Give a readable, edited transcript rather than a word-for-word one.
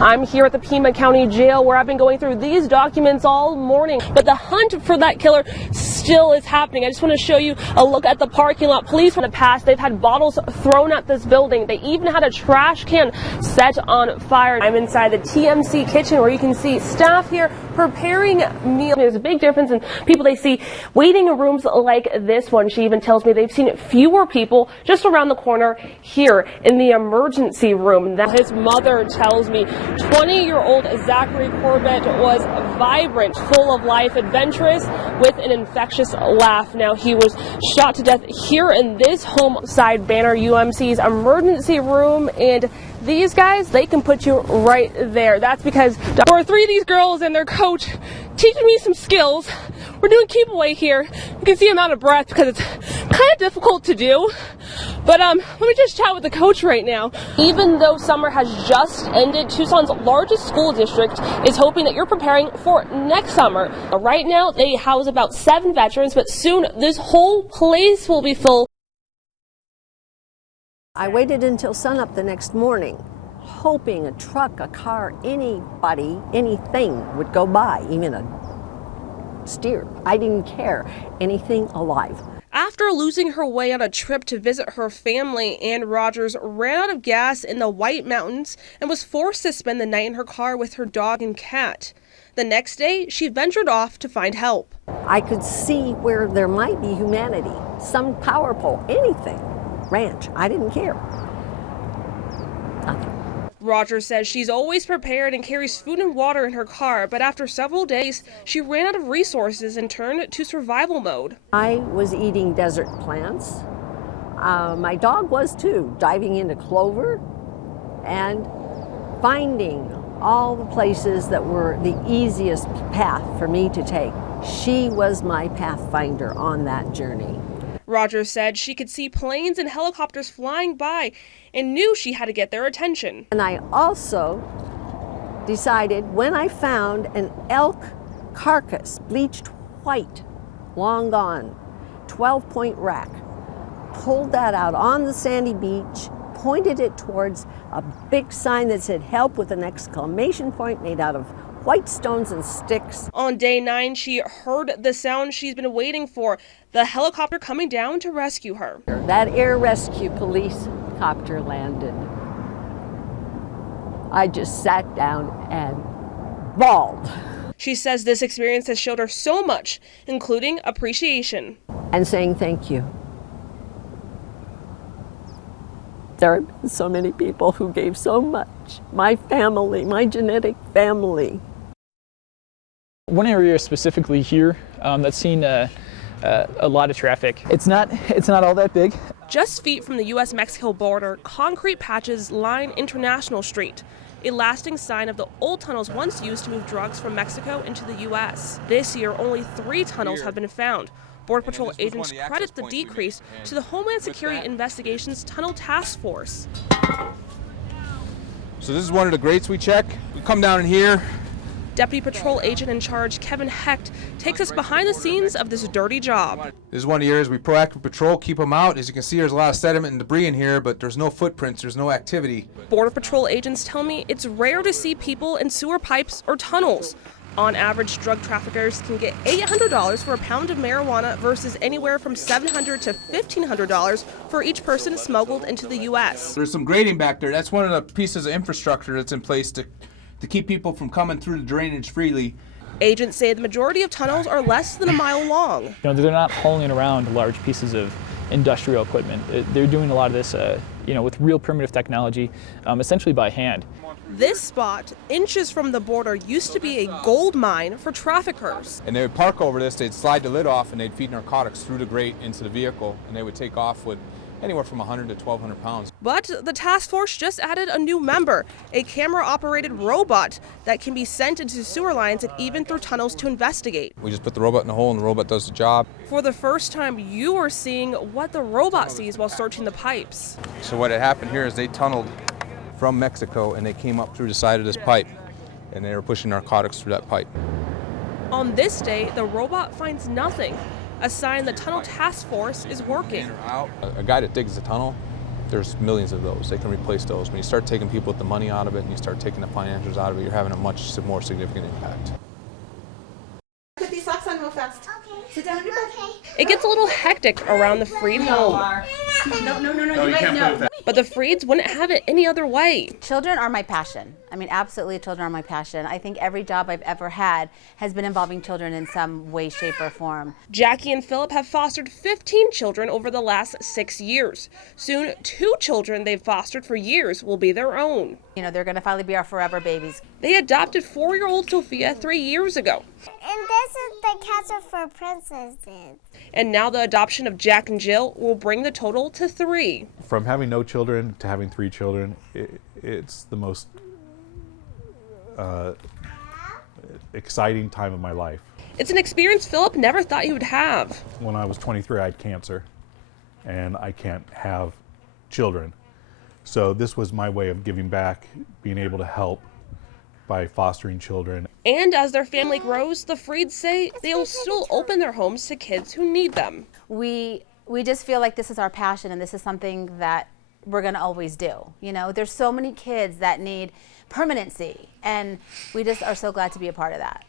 I'm here at the Pima County Jail where I've been going through these documents all morning, but the hunt for that killer still is happening. I just want to show you a look at the parking lot. Police in the past, they've had bottles thrown at this building. They even had a trash can set on fire. I'm inside the TMC kitchen where you can see staff here preparing meals. There's a big difference in people they see waiting in rooms like this one. She even tells me they've seen fewer people just around the corner here in the emergency room. His mother tells me 20-year-old Zachary Corbett was vibrant, full of life, adventurous, with an infectious laugh. Now, he was shot to death here in this homicide banner, UMC's emergency room, and these guys, they can put you right there. That's because there are 3 of these girls and their coach teaching me some skills. We're doing keep away here. You can see I'm out of breath because it's kind of difficult to do. But let me just chat with the coach right now. Even though summer has just ended, Tucson's largest school district is hoping that you're preparing for next summer. Right now, they house about 7 veterans, but soon this whole place will be full. I waited until sunup the next morning, hoping a truck, a car, anybody, anything would go by, even a steer. I didn't care. Anything alive. After losing her way on a trip to visit her family, Ann Rogers ran out of gas in the White Mountains and was forced to spend the night in her car with her dog and cat. The next day, she ventured off to find help. I could see where there might be humanity, some power pole, anything. Ranch, I didn't care. Nothing. Rogers says she's always prepared and carries food and water in her car, but after several days, she ran out of resources and turned to survival mode. I was eating desert plants. My dog was too, diving into clover and finding all the places that were the easiest path for me to take. She was my pathfinder on that journey. Rogers said she could see planes and helicopters flying by and knew she had to get their attention. And I also decided when I found an elk carcass, bleached white, long gone, 12-point rack, pulled that out on the sandy beach, pointed it towards a big sign that said help with an exclamation point made out of white stones and sticks. On day 9, she heard the sound she's been waiting for, the helicopter coming down to rescue her. That air rescue police copter landed. I just sat down and bawled. She says this experience has showed her so much, including appreciation. And saying thank you. There have been so many people who gave so much. My family, my genetic family. One area specifically here that's seen a lot of traffic. It's not all that big. Just feet from the U.S.-Mexico border, concrete patches line International Street, a lasting sign of the old tunnels once used to move drugs from Mexico into the U.S. This year, only 3 tunnels have been found. Border Patrol agents credit the decrease to the Homeland Security Investigations Tunnel Task Force. So this is one of the grates we check. We come down in here. Deputy Patrol Agent in Charge Kevin Hecht takes us behind the scenes of this dirty job. This is one of the areas we proactively patrol, keep them out. As you can see, there's a lot of sediment and debris in here, but there's no footprints, there's no activity. Border Patrol agents tell me it's rare to see people in sewer pipes or tunnels. On average, drug traffickers can get $800 for a pound of marijuana versus anywhere from $700 to $1,500 for each person smuggled into the U.S. There's some grading back there. That's one of the pieces of infrastructure that's in place to keep people from coming through the drainage freely. Agents say the majority of tunnels are less than a mile long. They're not hauling around large pieces of industrial equipment. They're doing a lot of this, with real primitive technology, essentially by hand. This spot, inches from the border, used to be a gold mine for traffickers. And they would park over this, they'd slide the lid off, and they'd feed narcotics through the grate into the vehicle, and they would take off with anywhere from 100 to 1,200 pounds. But the task force just added a new member, a camera-operated robot that can be sent into sewer lines and even through tunnels to investigate. We just put the robot in the hole, and the robot does the job. For the first time, you are seeing what the robot sees while searching the pipes. So what had happened here is they tunneled from Mexico, and they came up through the side of this pipe, and they were pushing narcotics through that pipe. On this day, the robot finds nothing, a sign the tunnel task force is working. A guy that digs the tunnel There's millions of those. They can replace those. When you start taking people with the money out of it and you start taking the financials out of it, you're having a much more significant impact. Put these socks on real fast. Okay. Sit down on your bed. It gets a little hectic around the Freed home, No, you can't play with that. but the Freeds wouldn't have it any other way. Children are my passion. I mean, absolutely, children are my passion. I think every job I've ever had has been involving children in some way, shape, or form. Jackie and Philip have fostered 15 children over the last 6 years. Soon, 2 children they've fostered for years will be their own. You know, they're going to finally be our forever babies. They adopted 4-year-old Sophia 3 years ago. And this is the castle for princesses. And now the adoption of Jack and Jill will bring the total to 3. From having no children to having 3 children, it's the most exciting time of my life. It's an experience Philip never thought he would have. When I was 23, I had cancer, and I can't have children. So this was my way of giving back, being able to help by fostering children. And as their family grows, the Freeds say they'll still open their homes to kids who need them. We just feel like this is our passion, and this is something that we're going to always do. You know, there's so many kids that need permanency, and we just are so glad to be a part of that.